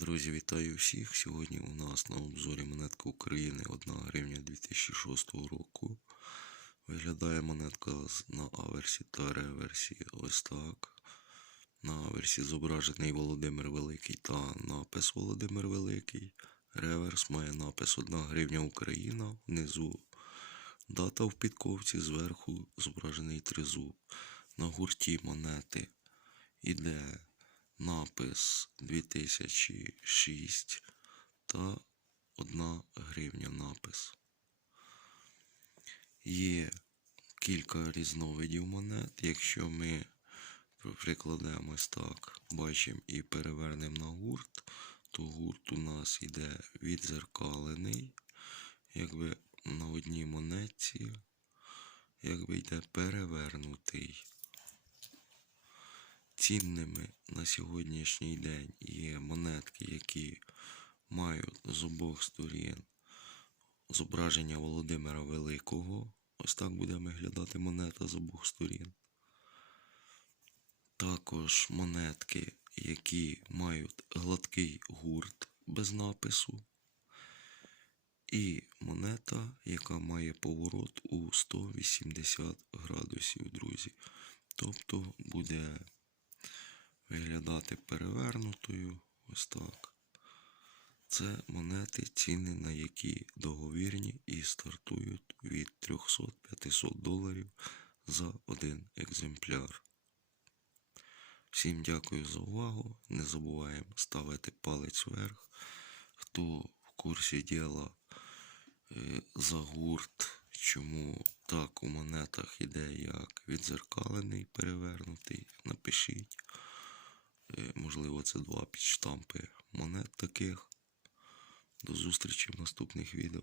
Друзі, вітаю всіх. Сьогодні у нас на обзорі монетка України 1 гривня 2006 року. Виглядає монетка на аверсі та реверсі ось так. На аверсі зображений Володимир Великий та напис Володимир Великий. Реверс має напис 1 гривня Україна. Внизу дата в підковці, зверху зображений тризуб. На гурті монети іде напис 2006 та 1 гривня напис. Є кілька різновидів монет. Якщо ми прикладемо ось так, бачимо і перевернемо на гурт, то гурт у нас іде відзеркалений, якби на одній монетці, якби йде перевернутий. Цінними на сьогоднішній день є монетки, які мають з обох сторін зображення Володимира Великого. Ось так буде виглядати монета з обох сторін. Також монетки, які мають гладкий гурт без напису. І монета, яка має поворот у 180 градусів, друзі. Тобто буде виглядати перевернутою. Ось так. Це монети, ціни на які договірні і стартують від 300-500 доларів за один екземпляр. Всім дякую за увагу. Не забуваємо ставити палець вверх. Хто в курсі діла е, за гурт, чому так у монетах іде як відзеркалений, перевернутий, напишіть. Можливо, це два підштампи монет таких. До зустрічі в наступних відео.